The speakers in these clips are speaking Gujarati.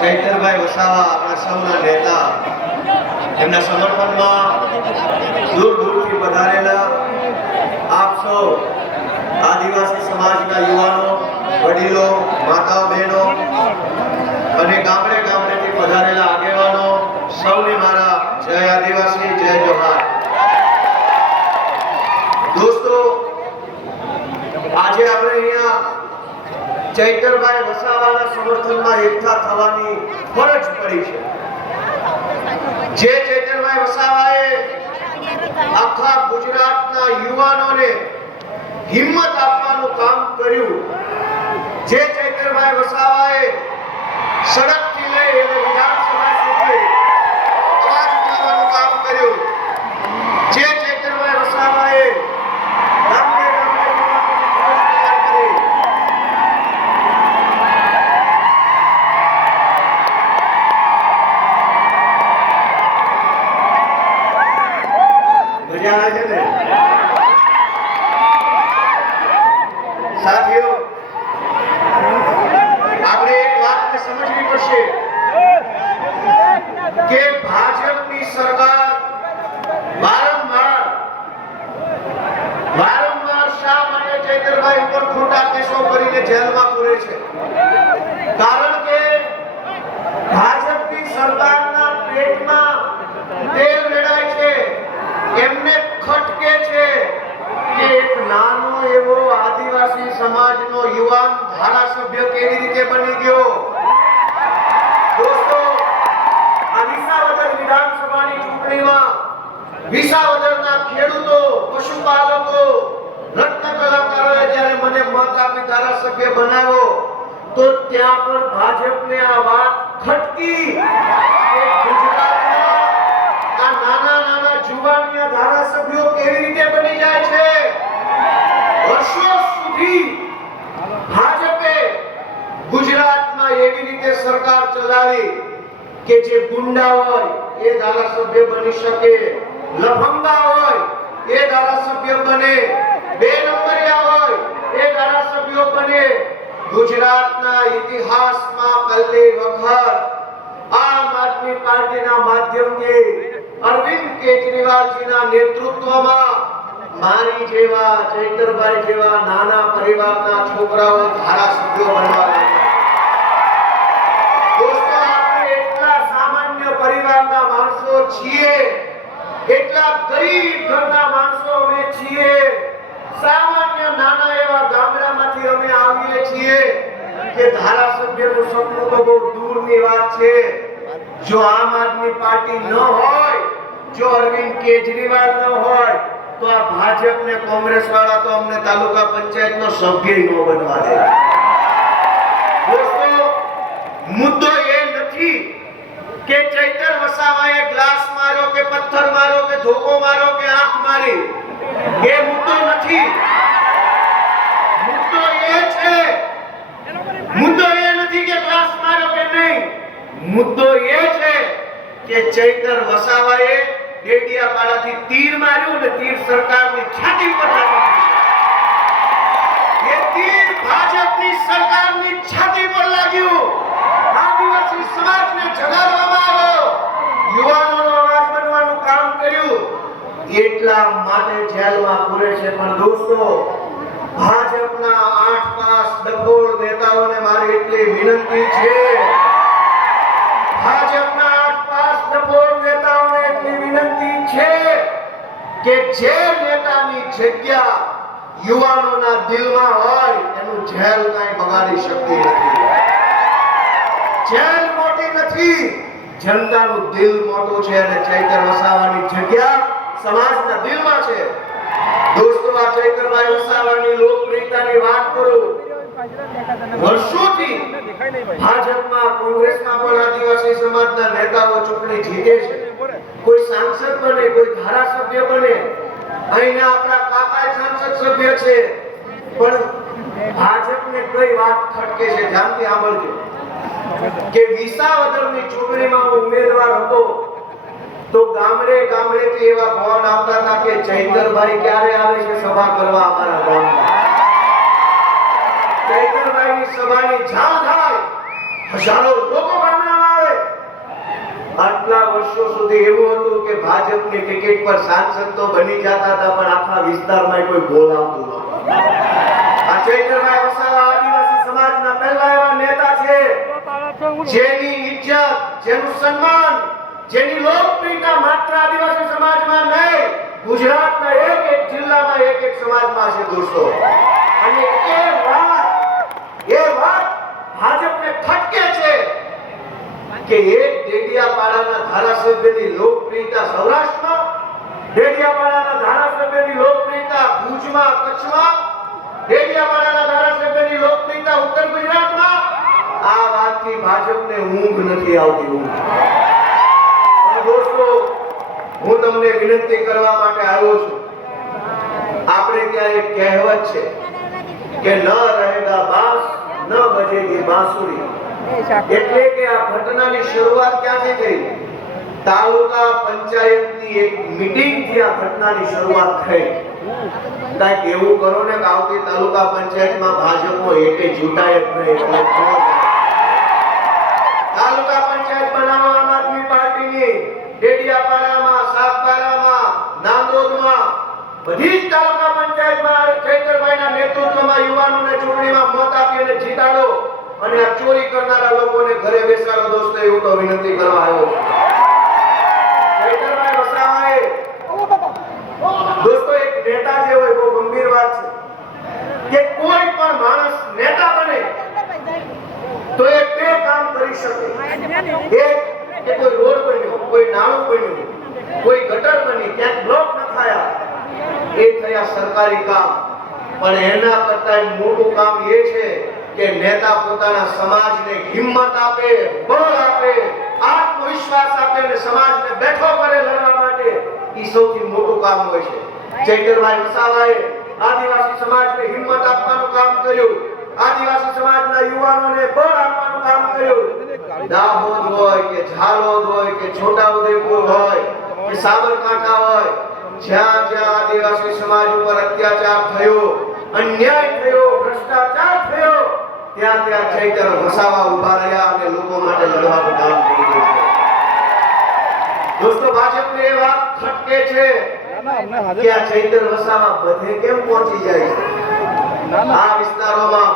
ચૈતરભાઈ વસાવા આપણા સૌના નેતા, એમના સમર્થનમાં દૂર દૂરથી પધારેલા આપ સૌ આદિવાસી સમાજના યુવાનો, વડીલો, માતાઓ, બહેનો અને ગામડે ગામડેથી પધારેલા આગેવાનો સૌને મારા જય આદિવાસી, જય જોહાર. દોસ્તો, આજે આપણે અહીંયા ચૈતરભાઈ વસાવાના સમર્થનમાં એકઠા થવાની ફરજ પડી છે. જે ચૈતરભાઈ વસાવાએ આખા ગુજરાતના યુવાનોને હિંમત આપવાનું કામ કર્યું, જે ચૈતરભાઈ વસાવાએ સડકથી લઈ અને વિધાનસભા સુધી અવાજ ઉઠાવવાનું કામ કર્યું, જે ચૈતરભાઈ વસાવાએ ગામડે ગામડે યુવાનોની ફરજ તૈયાર કરી, મજા આવે છે ને સાથીઓ? આપણે એક વાતને સમજવી પડશે કે ભાજપની સરકાર વારંવાર શા માટે ચૈતરભાઈ ઉપર ખોટા કેસો કરીને જેલમાં પૂરે છે? કારણ કે ભાજપની સરકારના પેટમાં તેલ રેડાય છે. એમને ખટકે છે કે એક નાનો એવો આદિવાસી સમાજનો યુવાન ધારાસભ્ય કેવી રીતે બની ગયો. દોસ્તો, આ વિસાવદર વિધાનસભાની ચૂંટણીમાં વિસાવદરના ખેડૂતો, પશુપાલકો, રત્ન કલાકારોએ જ્યારે મને મત આપી ધારાસભ્ય બનાવ્યો તો ત્યાં પણ ભાજપને આ વાત ખટકી કે ગુજરાતના આ નાના નાના જુવાનિયા ધારાસભ્યો કેવી રીતે બની જાય છે. વર્ષો સુધી ભાજપે ગુજરાતમાં એવી રીતે સરકાર ચલાવી કે જે ગુંડા હોય એ ધારાસભ્ય બની શકે, લફંગા હોય એ ધારાસભ્ય બને, બે નંબરિયા હોય એ ધારાસભ્યો બને. ગુજરાતના ઇતિહાસમાં પહેલી વખત આમ આદમી પાર્ટીના માધ્યમથી અરવિંદ કેજરીવાલજીના નેતૃત્વમાં મારી જેવા, ચૈતરભાઈ જેવા નાના પરિવારના છોકરાઓ ધારાસભ્યો બનવા લાગ્યા. દોસ્તો, આપણે એટલા સામાન્ય પરિવારના માણસો છીએ, એટલા ગરીબ ઘરના માણસો અમે છીએ, સામાન્ય નાના એવા ગામડામાંથી અમે આવીએ છીએ કે ધારાસભ્યનું સપનું તો બહુ દૂરની વાત છે. જો આમ આદમી પાર્ટી ન હોય, જો અરવિંદ કેજરીવાલ ન હોય તો આ ભાજપ ને કોંગ્રેસ વાળા તો અમને તાલુકા પંચાયતનો સભ્ય ન બનવા દે. દોસ્તો, મુદ્દો એ નથી કે ચૈતર વસાવાએ ગ્લાસ માર્યો કે પથ્થર માર્યો કે ધોકો માર્યો કે આંખ મારી, એ મુદ્દો નથી. મુદ્દો એ નથી કે ગ્લાસ માર્યો કે નહીં. મુદ્દો એ છે કે ચૈતર વસાવાએ ડેડિયાપાડાથી તીર માર્યું અને તીર સરકારની છાતી પર લાગ્યું. એ તીર ભાજપની સરકારની છાતી પર લાગ્યું. આદિવાસી સમાજને જગાડવામાં આવ્યો, યુવાનોનો અવાજ બનવાનું કામ કર્યું, એટલા માટે જેલમાં પૂરે છે. પણ દોસ્તો, ભાજપના 8 પાસ ડફોળ નેતાઓને મારી એટલી વિનંતી છે, ભાજપના 8 પાસ ડફોળ નેતાઓને એટલી વિનંતી છે કે જે નેતાની જગ્યા યુવાનોના દિલમાં હોય એનું જેલ કાંઈ બગાડી શકતી નથી. જેલ મોટી નથી, જનતાનું દિલ મોટું છે અને ચૈતર વસાવાની જગ્યા સમાજના દિલમાં છે. દોસ્તો, આ ચૈતરભાઈ વસાવાની લોકપ્રિયતાની વાત કરું, વર્ષોથી ભાજપમાં, કોંગ્રેસમાં પણ આદિવાસી સમાજના નેતાઓ ચૂંટણી જીતે છે. કોઈ સાંસદ બને, કોઈ ધારાસભ્ય બને. અહીંના આપણા કાકા સંસદ સભ્ય છે, પણ ભાજપને કઈ વાત ખટકે છે? ધ્યાનથી સાંભળજો કે વિસાવદરની ચૂંટણીમાં હું ઉમેદવાર હતો તો ગામડે ગામડેથી એવા ફોન આવતા હતા કે ચૈતરભાઈ ક્યારે આવે છે સભા કરવા અમારા ગામમાં. ચૈતરભાઈની સભાની જાણ થાય, હજારો લોકો ગામના આટલા વર્ષો સુધી એવું હતું કે ભાજપની ટિકિટ પર સાંસદ તો બની જતા હતા પણ આખા વિસ્તારમાં કોઈ બોલાવતું નહોતું. આ ચૈતરભાઈ વસાવા આદિવાસી સમાજના પહેલા એવા નેતા છે જેની ઇજ્જત, જેનું સન્માન, જેની લોકપ્રિયતા માત્ર આદિવાસી સમાજમાં નહીં, ગુજરાતના એક જિલ્લામાં એક સમાજમાં છે દોસ્તો. અને એ વાત ભાજપને ખટકે છે કે એક ડેડિયાપાડાના ધારાસભ્યની લોકપ્રિયતા સૌરાષ્ટ્રમાં, ડેડિયાપાડાના ધારાસભ્યની લોકપ્રિયતા ભુજમાં, કચ્છમાં, ડેડિયાપાડાના ધારાસભ્યની લોકપ્રિયતા ઉત્તર ગુજરાતમાં. આ વાતથી ભાજપને ઊંઘ નથી આવતી. અને દોસ્તો, હું તમને વિનંતી કરવા માટે આવ્યો છું. આપણે ત્યાં એક કહેવત છે કે ન રહેગા બાંસ ન બજેગી બાંસુરી. એટલે કે આ ઘટનાની શરૂઆત ક્યાંથી થઈ? તાલુકા પંચાયતની એક મીટિંગથી આ ઘટનાની શરૂઆત થઈ. કાંઈક એવું કરો ને કે આવતી તાલુકા પંચાયતમાં ભાજપનો એકે ચૂંટાય જ નહીં. તાલુકા પંચાયત બનાવવા આમ આદમી પાર્ટીની ડેડિયાપાડામાં, સાગબારામાં, નાંદોદમાં બધી જ તાલુકા પંચાયતમાં ચૈતરભાઈના નેતૃત્વમાં યુવાનોને ચૂંટણીમાં મત આપી અને જીતાડો અને આ ચોરી કરનારા લોકોને ઘરે બેસાડો. દોસ્તો, એવું તો વિનંતી કરવા આવ્યો છું. ચૈતરભાઈ વસાવાએ દોસ્તો એક નેતા જે હોય, બહુ ગંભીર વાત છે કે કોઈ પણ માણસ નેતા બને તો એ બે કામ કરી શકે. એક કે કોઈ રોડ બન્યો, કોઈ નાળું બન્યું, કોઈ ગટર બની, ક્યાંક બ્લોક ન થયા, એ થયા સરકારી કામ. પણ એના કરતા મોટું કામ એ છે કે નેતા પોતાના સમાજને હિંમત આપે, બળ આપે, આત્મવિશ્વાસ આપે અને સમાજને બેઠો કરે લડવા માટે. એ સૌથી મોટું કામ હોય છે. ચૈતરભાઈ વસાવાએ આદિવાસી સમાજને હિંમત આપવાનું કામ કર્યું. આદિવાસી સમાજના યુવાનોને બળ આપવાનું કામ કર્યું. દાહોદ હોય કે ઝાલોદ હોય કે છોટાઉદેપુર હોય કે સાબરકાંઠા હોય, જ્યાં જ્યાં આદિવાસી સમાજ ઉપર અત્યાચાર થયો, અન્યાય થયો, ભ્રષ્ટાચાર થયો, ત્યાં ત્યાં ચૈતર વસાવા ઉભા રહ્યા અને લોકો માટે લડવાનું કામ કર્યું. દોસ્તો, ભાજપને એ વાત ખટકે છે કે આ ચૈતર વસાવા બધે કેમ પહોંચી જાય છે. આ વિસ્તારોમાં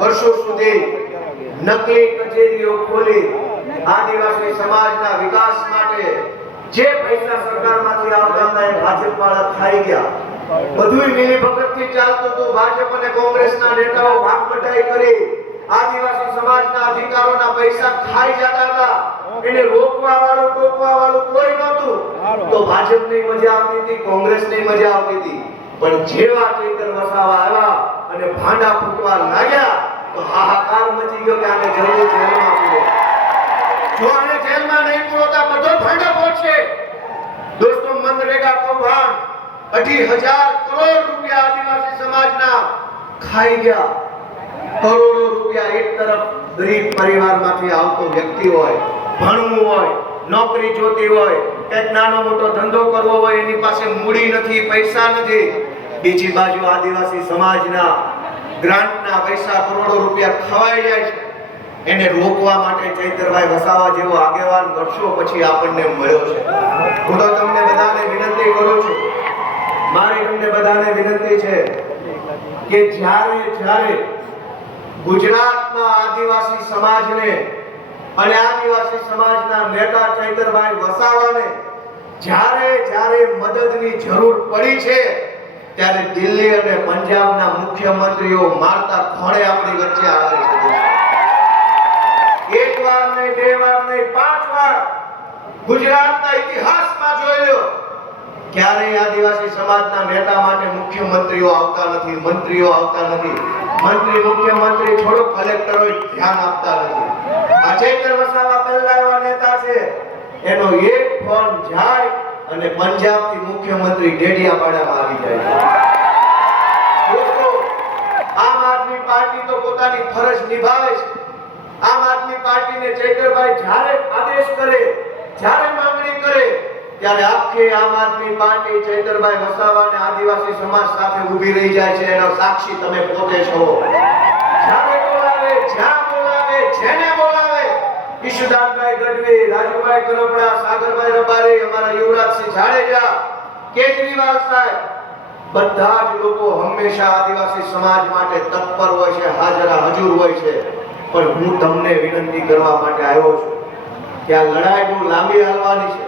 વર્ષો સુધી નકલી કચેરીઓ ખોલી આદિવાસી સમાજના વિકાસ માટે જે પૈસા સરકારમાંથી આવતા હતા એ ભાજપવાળા ખાઈ ગયા. બધુંય મિલીભગતથી ચાલતું હતું. ભાજપ અને કોંગ્રેસના નેતાઓ ભાગબટાઈ કરી આદિવાસી સમાજના અધિકારોના પૈસા ખાઈ જતા હતા. એને રોકવા વાળું, ટોકવા વાળું કોઈ નહોતું. તો ભાજપની મજા આવતી હતી, કોંગ્રેસની મજા આવતી હતી. પણ જેવા ચૈતર વસાવા આવ્યા અને ભાંડા ફૂટવા લાગ્યા તો હાહાકાર મચી ગયો કે આને જલ્દી જેલમાં પૂરો. જો આને જેલમાં નહીં પૂરોતા બધો ભાંડા ફોડશે. દોસ્તો, મનરેગા કૌભાંડ 2,500 કરોડ રૂપિયા આદિવાસી સમાજના ખાઈ ગયા. કરોડો રૂપિયા એક તરફ ગરીબ પરિવારમાંથી આવતો વ્યક્તિ હોય, ભણવું હોય, નોકરી જોતી હોય, કંઈક નાનો મોટો ધંધો કરવો હોય, એની પાસે મૂડી નથી, પૈસા નથી. બીજી બાજુ આદિવાસી સમાજના ગ્રાન્ટના પૈસા કરોડો રૂપિયા ખવાઈ જાય છે. એને રોકવા માટે ચૈતરભાઈ વસાવા જેવો આગેવાન વર્ષો પછી આપણને મળ્યો છે. હું તો તમને બધાને વિનંતી કરું છું, મારી તમને બધાને વિનંતી છે કે જ્યારે ગુજરાતના આદિવાસી સમાજને અને આદિવાસી સમાજના નેતા ચૈતરભાઈ વસાવાને જ્યારે મદદની જરૂર પડી છે ત્યારે દિલ્હી અને પંજાબના મુખ્યમંત્રીઓ મારતા ખોળે આપણી વચ્ચે આવે છે. એક વાર નહીં, બે વાર નહીં, 5 વાર ગુજરાતના ઇતિહાસમાં જોઈ લો, ક્યારેય આદિવાસી સમાજના નેતા માટે મુખ્યમંત્રીઓ આવતા નથી, મંત્રીઓ આવતા નથી. મંત્રી, મુખ્યમંત્રી છોડો, કલેક્ટરો ધ્યાન આપતા નથી. આ ચૈતર વસાવા પહેલા એવા નેતા છે, એનો એક ફોન જાય અને પંજાબથી મુખ્યમંત્રી ડેડિયાપાડામાં આવી જાય છે. દોસ્તો, આમ આદમી પાર્ટી તો પોતાની ફરજ નિભાવે છે. આમ આદમી પાર્ટીને ચૈતરભાઈ જ્યારે આદેશ કરે, જ્યારે માંગણી કરે ત્યારે આખી આમ આદમી પાર્ટી ચૈતરભાઈ વસાવાને આદિવાસી સમાજ સાથે ઊભી રહી જાય છે. એનો સાક્ષી તમે પોતે છો. જ્યારે બોલાવે, જ્યાં બોલાવે, જેને બોલાવે, ઈશુદાનભાઈ ગઢવી, રાજુ રાજુભાઈ કરપડા, સાગરભાઈ રબારી, અમારા યુવરાજસિંહ જાડેજા, કેજરીવાલ સાહેબ, બધા જ લોકો હંમેશા આદિવાસી સમાજ માટે તત્પર હોય છે, હાજરા હજુર હોય છે. પણ હું તમને વિનંતી કરવા માટે આવ્યો છું કે આ લડાઈ બહુ લાંબી હાલવાની છે.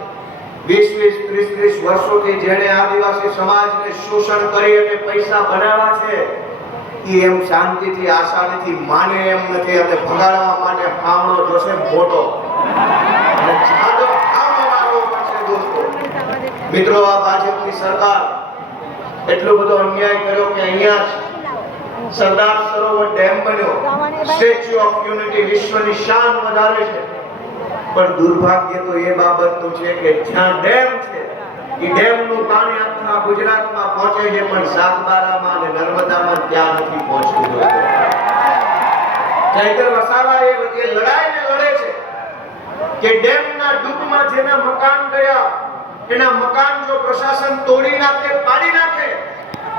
20-20, 30-30 વર્ષોથી જેણે આદિવાસી સમાજને શોષણ કરી અને પૈસા બનાવ્યા છે, એ એમ શાંતિથી આસાનીથી માને એમ નથી અને ભગાડવા માટે ફાવડો જોશે મોટો અને જાદો ફાવડો મારવો પડશે. દોસ્તો મિત્રો, આ ભાજપની સરકાર એટલો બધો અન્યાય કર્યો કે અહીંયા સરદાર સરોવર ડેમ બન્યો, સ્ટેચ્યુ ઓફ યુનિટી વિશ્વની શાન વધારે છે. પણ દુર્ભાગ્ય તો એ બાબતનું છે કે જ્યાં ડેમ છે એ ડેમનું પાણી આખા ગુજરાતમાં પહોંચે છે, પણ સાગબારામાં અને નર્મદામાં ત્યાં નથી પહોંચતું. ચૈતર વસાવા એ લડાઈને લડે છે કે ડેમના ડૂબમાં જેના મકાન ગયા એના મકાન જો પ્રશાસન તોડી નાખે, પાડી નાખે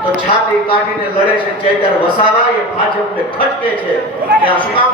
તો છાતી કાઢીને લડે છે. ચૈતર વસાવા એ ભાજપને ખટકે છે કે આ શું કામ